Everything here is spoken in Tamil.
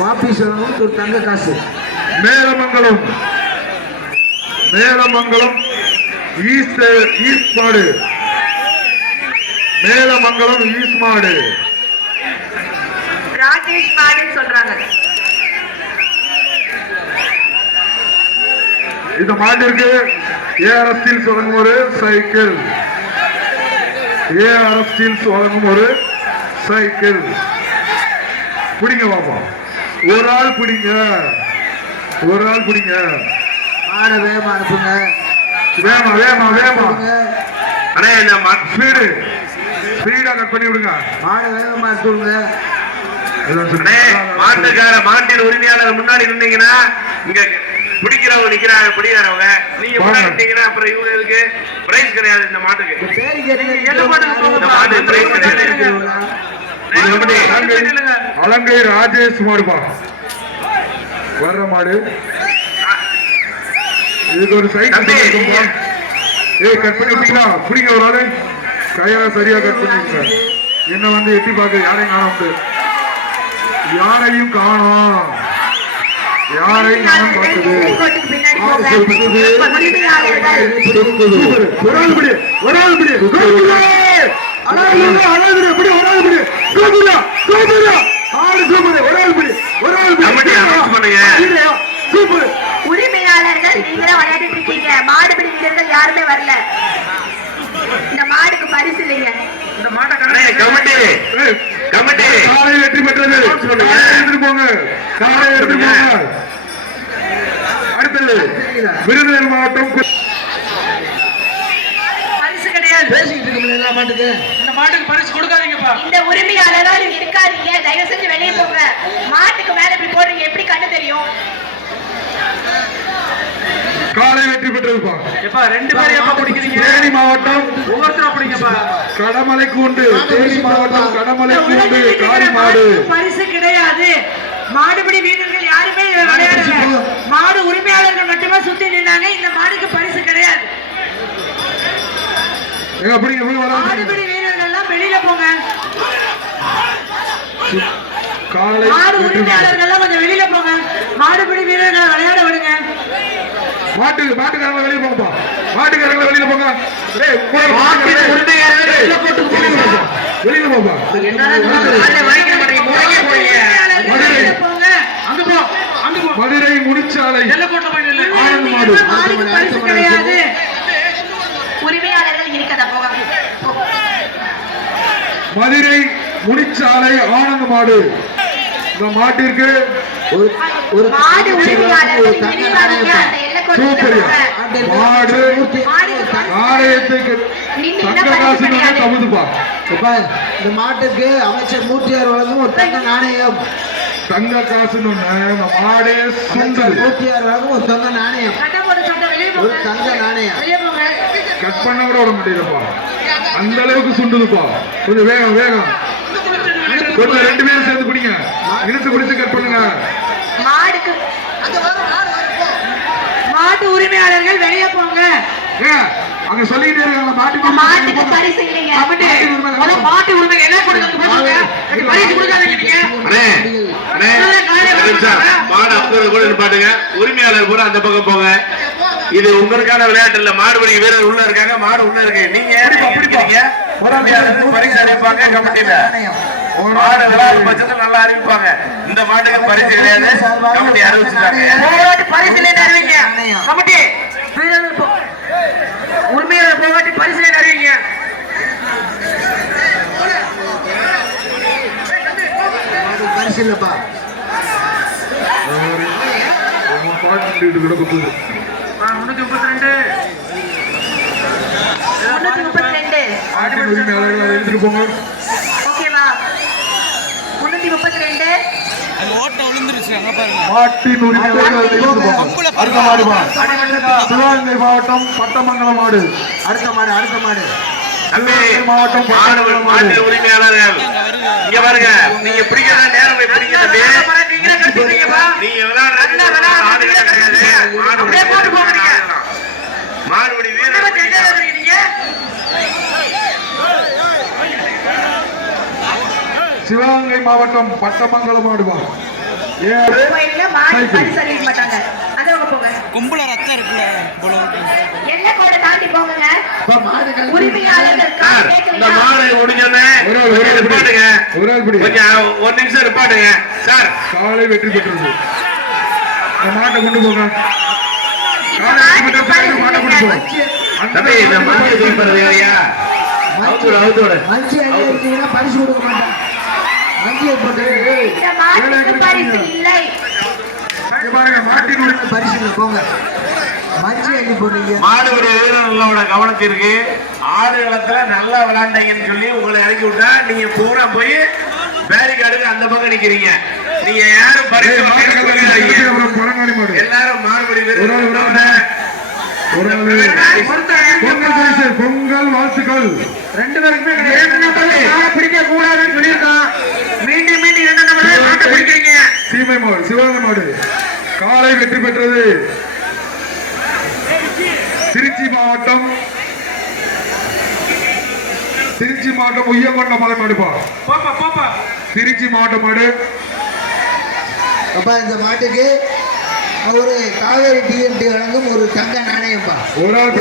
பாப்பீஸ்வரனும் ஒரு தங்க காசு. மேலமங்கலம் ஈஸ்ட் மாடு, மேலமங்கலம் ஈஸ்ட் மாடு ராஜேஷ் மாடுன்னு சொல்றாங்க. இந்த மாட்டிற்கு ஏஆர்எஃப் ஸ்டீல்ஸ் வழங்கும் ஒரு சைக்கிள், ஏஆர்எஃப் ஸ்டீல்ஸ் வழங்கும் ஒரு சைக்கிள். பிடிங்க பாப்பா, ஒரு ஆள் பிடிங்க, ஒரு ஆள் பிடிங்க. மாடை வேகமா அனுப்புங்க, வேகமா வேகமா வேகமா. அண்ணே இந்த ஸ்பீடா கட் பண்ணி விடுங்க. மாடை வேகமா அனுப்புங்க. மாட்டுக்கார மாட்டின் உரிமையாளர் முன்னாடி நின்னீங்கன்னா இங்க பிடிக்கிறவங்க நிக்கிறாங்க, பிடிக்கிறவங்க நீங்க முன்னாடி நின்னீங்கன்னா அப்புறம் இவங்க இதுக்கு பிரைஸ் கிடையாது. இந்த மாட்டுக்கு பிரைஸ் கிடையாது. அலங்கை ராஜேஷ் மாடுபா வர்ற மாடு. இதுக்கு ஒரு சைக்கிள் கட் பண்ணி விட்டீங்களா? பிடிங்க ஒரு ஆளு கையால சரியா கட் பண்ணிருக்க. என்ன வந்து எட்டி பார்க்க யாரையும் காணும், யாரையும் காணும், யாரையும் காணும் பார்க்குது. ஒரு ஆள் பிடி, ஒரு ஆள் பிடி, உரிமையாளர்கள் நீங்க தான் விளையாடிட்டு இருக்கீங்க. மாடுபிடி வீரர்கள் யாருமே வரல. இந்த மாடுக்கு பரிசு இல்லைங்க. இந்த மாட்டை கமிட்டி காலை வெற்றி பெற்றது. எடுத்துட்டு போங்க, காலை எடுத்துட்டு போங்க. அடுத்தது விருதுநகர் மாவட்டம் பரிசு கிடையாது. பேசிட்டு இருக்கோம் எல்லா மாட்டுக்கு. இந்த மாட்டுக்கு பரிசு கொடுக்காதீங்கப்பா. இந்த உரிமையாளரால் இருக்காதீங்க, தயவு செஞ்சு வெளியே போங்க. மாட்டுக்கு மேல இப்படி போடுறீங்க, எப்படி கண்ணு தெரியும்? காலை வெற்றி பெற்றதுப்பா. எப்பா ரெண்டு பேரும் எப்ப பிடிக்கிறீங்க? தேனி மாவட்டம் ஒவ்வொருத்தரும் பிடிங்கப்பா. கடமலை கூண்டு, தேனி மாவட்டம் கடமலை கூண்டு காரி மாடு. பரிசு கிடையாது. மாடுபிடி வீரர்கள் யாருமே விளையாடல. மாடு உரிமையாளர்கள் மட்டுமே சுத்தி நின்னாங்க. இந்த மாடுக்கு பரிசு கிடையாது. மாடுபிடி வீரர்கள் எல்லாம் வெளியில போங்க. மாடு உரிமையாளர்கள் எல்லாம் கொஞ்சம் வெளியில போங்க. மாடுபிடி வீரர்களை விளையாட விடுங்க. மாட்டுக்காரங்க வெளியே போங்கப்பா, மாட்டுக்காரங்க வெளியில போங்க. வெளியில போப்பா. மதுரை முடிச்சாலை பரிசு கிடையாது. உரிமையாளர்கள் இருக்கதா போக. மதுரை முடிச்சாலை ஆனந்த மாடு. இந்த மாட்டிற்கு ஒரு மாடு உரிமையாளர்கள் சூப்பரியா மாடு நாணயத்துக்கு தங்க காசு தகுதுப்பா. இந்த மாட்டுக்கு அமைச்சர் மூர்த்தியார் வழங்கும் ஒரு தங்க நாணயம். தங்க காசுன்னு மாடே சுண்டல். மூர்த்தியார் வழங்கும் ஒரு தங்க நாணயம், ஒரு தங்க நாணயம். கட் பண்ண கூட விட மாட்டேங்குதுப்பா, அந்த அளவுக்கு சுண்டுதுப்பா. கொஞ்சம் வேகம் வேகம், கொஞ்சம் ரெண்டு பேரும் சேர்ந்து பிடிங்க, இழுத்து பிடிச்சு கட் பண்ணுங்க. மாட்டு உரிமையாளர்கள் வெளியே போங்க. அங்க சொல்லிட்டே இருக்காங்க மாட்டுக்கு பரிசு இல்லைங்க. மாட்டு உரிமை என்ன கொடுக்க பரிசு கொடுக்காதீங்க. மாடு அப்போது கூட பாட்டுங்க. உரிமையாளர் கூட அந்த பக்கம் போங்க. இது உங்களுக்கான விளையாட்டு இல்ல. மாடுபடி வீரர் உள்ள இருக்காங்க, மாடு உள்ள இருக்கு. நீங்க பரிசு அறிவிப்பாங்க கமிட்டியில. மாடு விளையாடு பட்சத்தில் நல்லா அறிவிப்பாங்க. இந்த மாட்டுக்கு பரிசு கிடையாது, கமிட்டி அறிவிச்சுட்டாங்க. பரிசு அறிவிங்க. கமிட்டி உரிமையாளர் போகாட்டி பரிசு அறிவிங்க. பரிசு இல்லப்பா. கூட கொடுத்தது 332 எடுத்துட்டு போங்க. ஓகேவா? 332 சிவகங்கை மாவட்டம் பட்டமங்கலம் மாடு. அடுத்த மாடு மாவட்டம் மாட்டு உரிமையாளர்கள் இங்க பாருங்க. நீங்க பிடிக்கிற நேரம் பிடிக்கிறது நீங்க மாடுபடி வீரர் சிவகங்கை மாவட்டம் பட்டமங்கலம் மாடுவா. ஏழு கோயில்ல மாடு சைக்கிள். பரிசு அறிவிக்க மாட்டாங்க அதவங்க போங்க கும்பல ரத்தம் இருக்குல்ல என்ன கூட தாண்டி போங்க இப்ப மாடு கழுத்து உரிமையாளர்கள் சார், இந்த மாடு முடிஞ்சோடனே ஒரு ஆள் கொஞ்சம் நிப்பாட்டுங்க. ஒரு ஆள் பிடி கொஞ்சம் ஒரு நிமிஷம் நிப்பாட்டுங்க சார். காலை வெற்றி பெற்றது இந்த மாட்டை கொண்டு போங்க இந்த காலை வெற்றி மாட்டுக்கு பெற்ற மாட்டை கொண்டு போ தம்பி, இந்த மாடு தூக்கிப்படுறது யாரையா? அவுத்தோடு, அவுத்தோடு. மஞ்சி அங்கே இருக்கீங்கன்னா பரிசு கொடுக்க மாட்டான் மஞ்சியை போட்டு இந்த மாட்டுக்கு பரிசு இல்லை இங்க பாருங்க மாட்டினுடைய பரிசு இல்லை, போங்க மஞ்சி அள்ளி போட்டீங்க மாடு ஒரு வீரர்களோட கவனத்திற்கு ஆடு களத்துல நல்லா விளையாண்டீங்கன்னு சொல்லி உங்களை இறக்கி விட்டா நீங்க பூரா போய் பேரிகார்டுக்கு அந்த பக்கம் நிக்கிறீங்க. நீங்க யாரும் பரிசு வாங்கிட்டு போயிடாதீங்க. பழங்காடி மாடு எல்லாரும் மாறுபடி ஒரு ஆள், ஒரு ஆள். ஒரு ஆள். பொங்கல் பரிசு பொங்கல் வாழ்த்துக்கள் ரெண்டு பேருக்குமே கிடையாது பிடிக்க கூடாதுன்னு சொல்லியிருக்கான் மீண்டும் மீண்டும் இரண்டு நபர்கள் மாட்டை பிடிக்கிறீங்க சீமை மாடு சிவகங்கை மாடு காலை வெற்றி பெற்றது திருச்சி மாவட்டம் உய்யங்கொண்ட மலை மாடுப்பா போப்பா போப்பா திருச்சி மாவட்டம் மாடு அப்ப இந்த மாட்டுக்கு ஒரு காவேரி டிஎன்டி வழங்கும் ஒரு தங்க நாணயம்பா ஒரு ஆள்